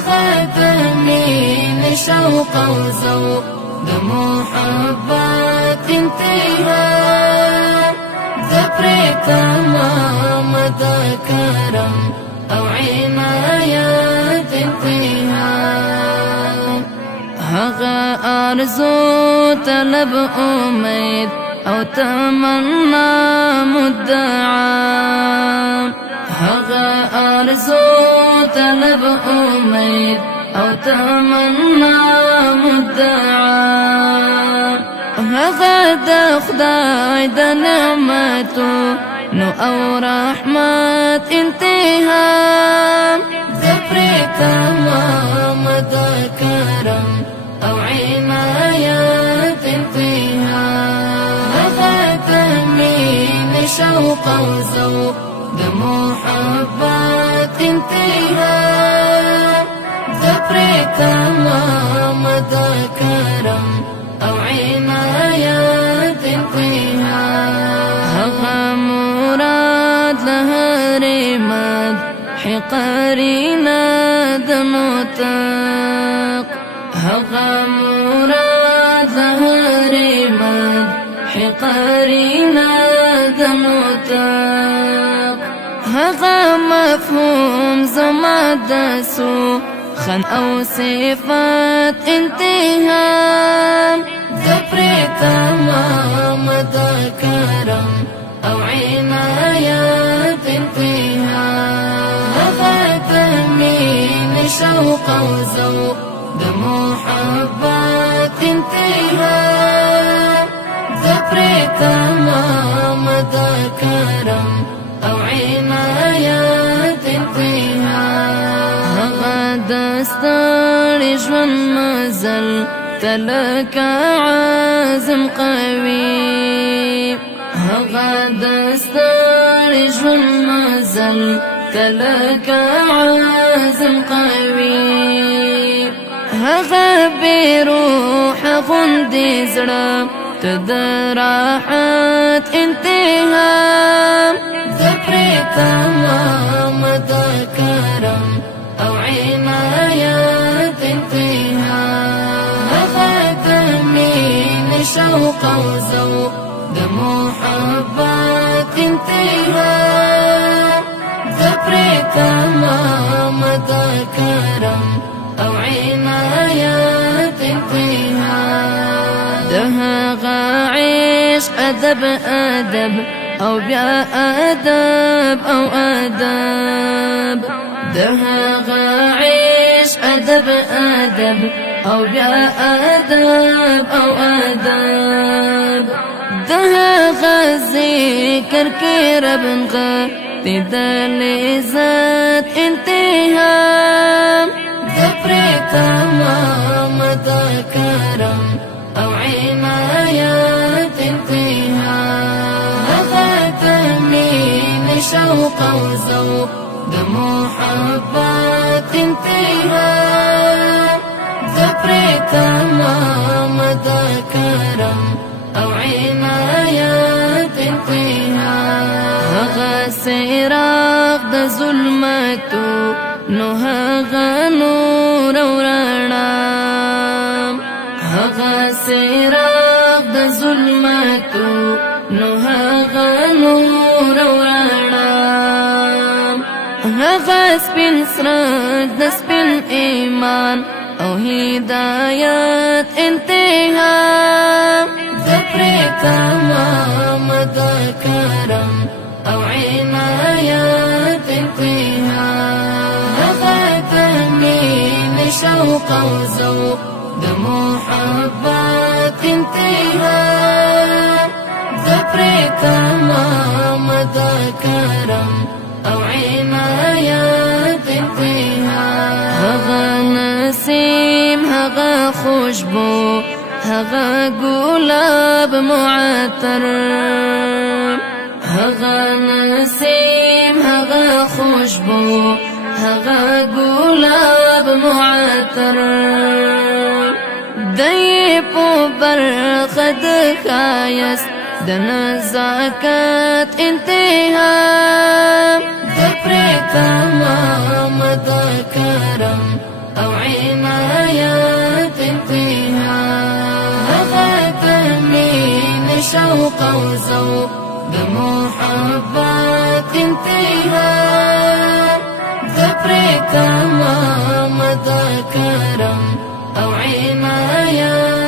هغه د مینې شوق او ذوق د محبت انتها د پرې تمام د کرم او عنایت انتها هغه آرزو طلب امید او تمنا مدعا هغه آرزو طلب امید او تمنا مدعا هغه د خدای د نعمتو نو او رحمت انتها د پرې تمام د کرم او عنایت انتها هغه د مینې شوق او ذوق د محبت انتها د پرې تمام د کرم او عنایت انتها هغه مراد لهر مدح قرینا د متق هغه مراد لهر مدح قرینا د متق هغه مفهوم زما د خن او صفات انتها د پرې تمام د کرم او عنایت انتها هغه د مینې شوق او ذوق د محبت انتها د پرې تمام د کرم او عنایت انتها هغه د ستړي ژوند مزل تلک عزم قوي هغه د ستړي ژوند مزل تلک عزم قوي هغه بروح غوندې زړه ته د راحت انتها د پرې تمام د کرم او عنایت انتها هغه د مینې شوق او ذوق د محبت انتها د پرې تمام د کرم او عنایت انتها د هغه عشق ادب ادب او بیا ادب او ادب د هغه عشق ادب ادب او بیا ادب او ادب د هغه ذکر کې رب غتی د لذت انتها د پرې تمام د کرم او عنایت انتها هغه د مینې شوق او ذوق د محبت انتها د پرې تمام د کرم او عنایت انتها هغه سراغ د ظلمتو نو هغه نور او رڼا هغه سراغ د ظلمتو نو هغه نور او رڼا هغه سپین سرنج د سپین ایمان او هدایت انتها د پرې تمام د کرم او عنایت انتها هغه د مینې شوق او ذوق د محبت انتها د پرې تمام د کرم او عنایت انتها هغه نسیم هغه خوشبو هغه گلاب معطر هغه نسیم هغه خوشبو هغه گلاب معطر دی په برخه د ښایست د نزاکت انتها د پرې تمام د کرم او عنایت انتها هغه تمین شوق او ذوق د محبت انتها د پرې تمام د کرم او عنایت